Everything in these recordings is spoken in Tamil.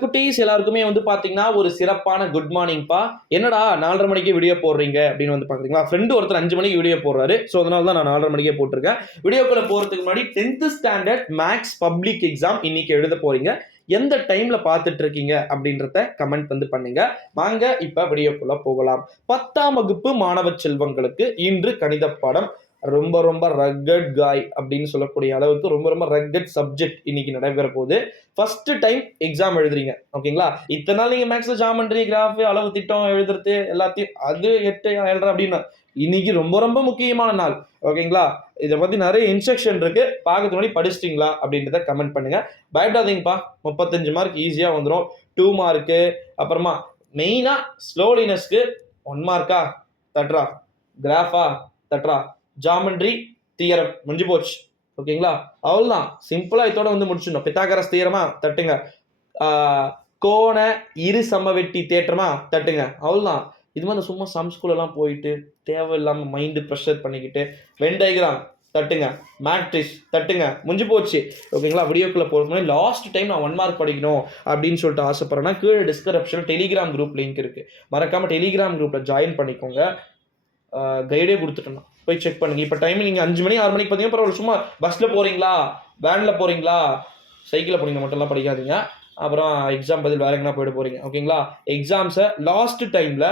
குட்டீஸ் எல்லாருக்குமே வந்து பாத்தீங்கன்னா ஒரு சிறப்பான குட் மார்னிங்ப்பா. என்னடா 4:30 மணிக்கு வீடியோ போடுறீங்க அப்படின்னு வந்து பாக்குறீங்களா? ஃப்ரெண்டு ஒருத்தர் 5 மணிக்கு வீடியோ போடுறாரு. ஸோ அதனால தான் நான் 4:30 மணிக்கே போட்டிருக்கேன். வீடியோக்குள்ள போறதுக்கு முன்னாடி 10th standard maths public exam இன்னைக்கு எழுத போறீங்க. எந்த டைம்ல பார்த்துட்டு இருக்கீங்க அப்படின்றத கமெண்ட் வந்து பண்ணுங்க. வாங்க இப்ப வீடியோக்குள்ள போகலாம். 10ஆம் வகுப்பு மாணவ செல்வங்களுக்கு இன்று கணித பாடம் ரொம்ப ரொம்ப ரக்கட் காய் அப்படின்னு சொல்லக்கூடிய அளவுக்கு ரொம்ப ரொம்ப ரக்கட் சப்ஜெக்ட் இன்னைக்கு நடைபெற போகுது. ஃபர்ஸ்ட் டைம் எக்ஸாம் எழுதுறீங்க, ஓகேங்களா? இத்தனை நாள் நீங்க மேக்ஸ்ல ஜாமெண்ட்ரி, கிராஃப், அளவு திட்டம் எழுதுறது எல்லாத்தையும் அது 8 7 அப்படின்னு இன்னைக்கு ரொம்ப ரொம்ப முக்கியமான நாள், ஓகேங்களா? இதை பத்தி நிறைய இன்ஸ்ட்ரக்ஷன் இருக்கு. பார்க்கறதுக்கு முன்னாடி படிச்சிட்டீங்களா அப்படின்றத கமெண்ட் பண்ணுங்க. பயப்படாதீங்கப்பா, 35 மார்க் ஈஸியா வந்துடும். 2 மார்க்கு, அப்புறமா மெயினா ஸ்லோலினஸ்க்கு 1 மார்க்கா தட்ரா, கிராஃபா தட்ரா, ஜாமெண்ட்ரி தியரம் முடிஞ்சு போச்சு, ஓகேங்களா? அவ்வளவுதான், சிம்பிளா இதோட வந்து முடிச்சிடணும். பித்தாகரஸ் தியரமா தட்டுங்க, கோண இரு சமவெட்டி தேற்றமா தட்டுங்க, அவ்வளவுதான். இது மாதிரி சும்மா சம் ஸ்கூல் எல்லாம் போயிட்டு தேவையில்லாம மைண்ட் ப்ரெஷர் பண்ணிக்கிட்டு வென் டயக்ராம் தட்டுங்க, மேட்ரிக்ஸ் தட்டுங்க, முடிஞ்சு போச்சு, ஓகேங்களா? வீடியோக்குள்ள போகிறது லாஸ்ட் டைம் நான் 1 மார்க் படிக்கணும் அப்படின்னு சொல்லிட்டு ஆசைப்படுறேன்னா கீழே டிஸ்கிரிப்ஷன் டெலிகிராம் குரூப் லிங்க் இருக்கு, மறக்காம டெலிகிராம் குரூப்ல ஜாயின் பண்ணிக்கோங்க. கைடே கொடுத்துட்டோம், போய் செக் பண்ணுங்க. இப்போ டைம் நீங்கள் 5 மணி 6 மணிக்கு பார்த்தீங்கன்னா பரவாயில்ல. சும்மா பஸ்ஸில் போகிறீங்களா, வேனில் போகிறீங்களா, சைக்கிளில் போகிறீங்க மட்டும்லாம் படிக்காதீங்க. அப்புறம் எக்ஸாம் பதில் வேற எங்கன்னா போயிட்டு போகிறீங்க, ஓகேங்களா? எக்ஸாம்ஸை லாஸ்ட் டைமில்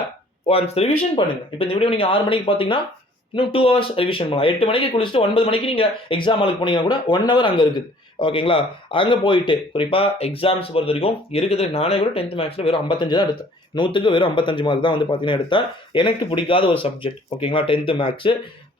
ஒன்ஸ் ரிவிஷன் பண்ணுங்க. இப்போ இந்த வீடியோ நீங்கள் 6 மணிக்கு பார்த்தீங்கன்னா இன்னும் 2 ஹவர்ஸ் ரிவிஷன் பண்ணலாம். 8 மணிக்கு குளிச்சுட்டு 9 மணிக்கு நீங்கள் எக்ஸாம் ஹாலுக்கு போனீங்கன்னா கூட 1 ஹவர் அங்கே இருக்குது, ஓகேங்களா? அங்கே போயிட்டு குறிப்பாக எக்ஸாம்ஸ் பொறுத்த வரைக்கும் இருக்குது. நானே கூட 10th மேக்ஸில் வெறும் 55 தான் எடுத்தேன். 100க்கு வெறும் 55 மார்க் தான் வந்து பார்த்தீங்கன்னா எடுத்தேன். எனக்கு பிடிக்காத ஒரு சப்ஜெக்ட், ஓகேங்களா, 10th மேக்ஸு.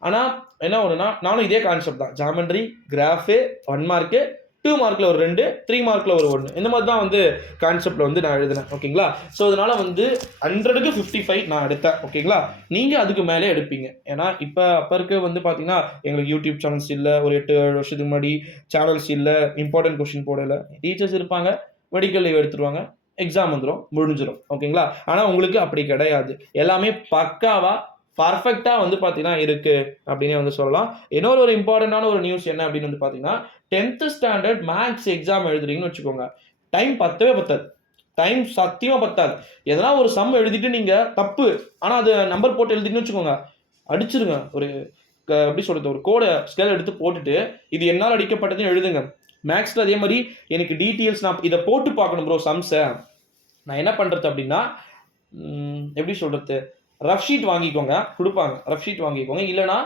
ஆனால் என்ன ஒன்றுனா நானும் இதே கான்செப்ட் தான், ஜாமெண்ட்ரி, கிராஃபு 1 மார்க்கு, 2 மார்க்கில் ஒரு 2, 3 மார்க்கில் ஒரு 1, இந்த மாதிரி தான் வந்து கான்செப்டில் வந்து நான் எழுதினேன், ஓகேங்களா? ஸோ அதனால் வந்து 100க்கு 55 நான் எடுத்தேன், ஓகேங்களா? நீங்கள் அதுக்கு மேலே எடுப்பீங்க. ஏன்னா அப்போ இருக்க வந்து பார்த்தீங்கன்னா எங்களுக்கு யூடியூப் சேனல்ஸ் இல்லை, ஒரு 8-7 வருஷத்துக்கு முன்னாடி சேனல்ஸ் இல்லை, இம்பார்ட்டன்ட் கொஸ்டின் போடலை, டீச்சர்ஸ் இருப்பாங்க, மெடிக்கல் லீவ் எடுத்துருவாங்க, எக்ஸாம் வந்துடும், முடிஞ்சிடும், ஓகேங்களா? ஆனால் உங்களுக்கு அப்படி கிடையாது. எல்லாமே பக்காவாக பர்ஃபெக்டாக வந்து பார்த்தீங்கன்னா இருக்கு அப்படின்னு வந்து சொல்லலாம். இன்னொரு ஒரு இம்பார்ட்டண்டான ஒரு நியூஸ் என்ன அப்படின்னு வந்து பார்த்தீங்கன்னா 10th ஸ்டாண்டர்ட் மேக்ஸ் எக்ஸாம் எழுதுறீங்கன்னு வச்சுக்கோங்க, டைம் பத்தவே பத்தாது. டைம் சத்தியமாக பத்தாது. எதனா ஒரு சம் எழுதிட்டு நீங்கள் தப்பு, ஆனால் அது நம்பர் போட்டு எழுதிட்டுன்னு வச்சுக்கோங்க, அடிச்சிருங்க. ஒரு எப்படி சொல்கிறது, ஒரு கோடை ஸ்கேல் எடுத்து போட்டுட்டு இது என்னால் அடிக்கப்பட்டதுன்னு எழுதுங்க. மேக்ஸில் அதே மாதிரி எனக்கு டீட்டெயில்ஸ் நான் இதை போட்டு பார்க்கணும் ப்ரோ சம்ஸை. நான் என்ன பண்ணுறது அப்படின்னா எப்படி சொல்கிறது, ரஃப் ஷீட் வாங்கிக்கோங்க, கொடுப்பாங்க, ரஃப் ஷீட் வாங்கிக்கோங்க. இல்லைனா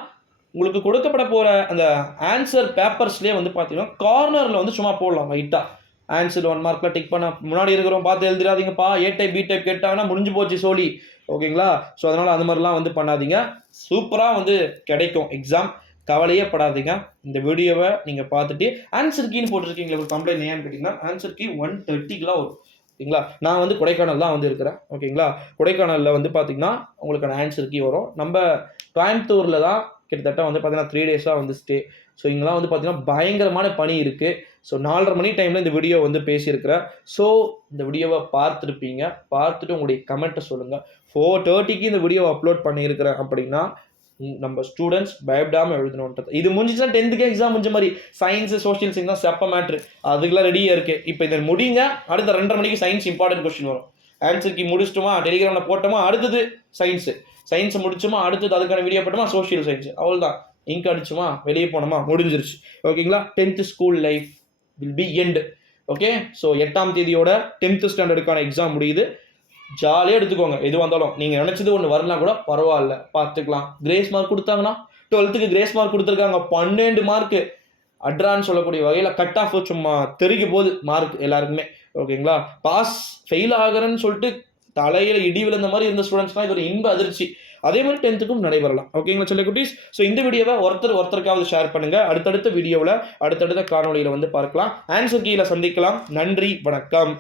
உங்களுக்கு கொடுக்கப்பட போகிற அந்த ஆன்சர் பேப்பர்ஸ்லேயே வந்து பார்த்தீங்கன்னா கார்னரில் வந்து சும்மா போடலாம் லைட்டாக. ஆன்சர் 1 மார்க்கில் டிக் பண்ண முன்னாடி இருக்கிறவங்க பார்த்து எழுதிடாதீங்கப்பா, ஏ டைப் பி டைப் கேட்டாங்கன்னா முடிஞ்சு போச்சு சோழி, ஓகேங்களா? ஸோ அதனால் அந்த மாதிரிலாம் வந்து பண்ணாதீங்க. சூப்பராக வந்து கிடைக்கும் எக்ஸாம், கவலையே படாதீங்க. இந்த வீடியோவை நீங்கள் பார்த்துட்டு ஆன்சர் கீன்னு போட்டிருக்கீங்களா, ஒரு கம்ப்ளைண்ட் ஏன்னு கேட்டிங்கன்னா ஆன்சர் கீ 130க்குலாம் வரும், ஓகேங்களா? நான் வந்து கொடைக்கானல் தான் வந்து இருக்கிறேன், ஓகேங்களா? கொடைக்கானலில் வந்து பார்த்தீங்கன்னா உங்களுக்கான ஆன்சர் கீ வரும். நம்ம கோயம்புத்தூரில் தான் கிட்டத்தட்ட வந்து பார்த்தீங்கன்னா 3 டேஸாக வந்து ஸ்டே. ஸோ இங்கெல்லாம் வந்து பார்த்தீங்கன்னா பயங்கரமான பனி இருக்குது. ஸோ 4:30 மணி டைமில் இந்த வீடியோ வந்து பேசியிருக்கிறேன். ஸோ இந்த வீடியோவை பார்த்துருப்பீங்க, பார்த்துட்டு உங்களுடைய கமெண்ட்டை சொல்லுங்கள். 4:30க்கு இந்த வீடியோவை அப்லோட் பண்ணியிருக்கிறேன் அப்படின்னா நம்ம ஸ்டூடெண்ட்ஸ் பயப்படாமல் எழுதணுன்றது. இது முடிஞ்சிச்சுன்னா 10th எக்ஸாம் முடிஞ்ச மாதிரி. சயின்ஸு, சோஷியல் சயின்ஸ் தான் செப்ப மேட்ரு, அதுக்கெல்லாம் ரெடியாக இருக்குது. இப்போ இதை முடிங்க, அடுத்த 2:30 மணிக்கு சயின்ஸ் இம்பார்ட்டன்ட் கொஸ்டின் வரும். ஆன்சர் கீ முடிச்சிட்டோமா, டெலிகிராமில் போட்டோமா, அடுத்தது சயின்ஸை முடிச்சோமா, அடுத்தது அதுக்கான வீடியோ போட்டோமா, சோஷியல் சயின்ஸ், அவ்வளோதான். இங்க் அடிச்சுமா, வெளியே போனோமா, முடிஞ்சிருச்சு, ஓகேங்களா? 10th school life will be end, okay? So 8ஆம் தேதியோட 10th ஸ்டாண்டர்டுக்கான எக்ஸாம் முடியுது. ஜாலியாக எடுத்துக்கோங்க. எது வந்தாலும் நீங்கள் நினச்சது ஒன்று வரலாம் கூட பரவாயில்ல, பார்த்துக்கலாம். கிரேஸ் மார்க் கொடுத்தாங்கன்னா 12க்கு கிரேஸ் மார்க் கொடுத்துருக்காங்க 12 மார்க்கு. அட்ரான்னு சொல்லக்கூடிய வகையில் கட் ஆஃப் சும்மா தெருகி போகுது மார்க் எல்லாருக்குமே, ஓகேங்களா? பாஸ் ஃபெயில் ஆகிறேன்னு சொல்லிட்டு தலையில் இடி விழுந்த மாதிரி இருந்த ஸ்டூடெண்ட்ஸ்லாம் இது ஒரு இன்ப அதிர்ச்சி. அதே மாதிரி 10த்துக்கும் நடைபெறலாம், ஓகேங்களா சொல்ல குட்டீஸ்? ஸோ இந்த வீடியோவை ஒருத்தருக்காவது ஷேர் பண்ணுங்க. அடுத்தடுத்த வீடியோவில் அடுத்தடுத்த காணொலியில் வந்து பார்க்கலாம். ஆன்சர் கீழே சந்திக்கலாம். நன்றி, வணக்கம்.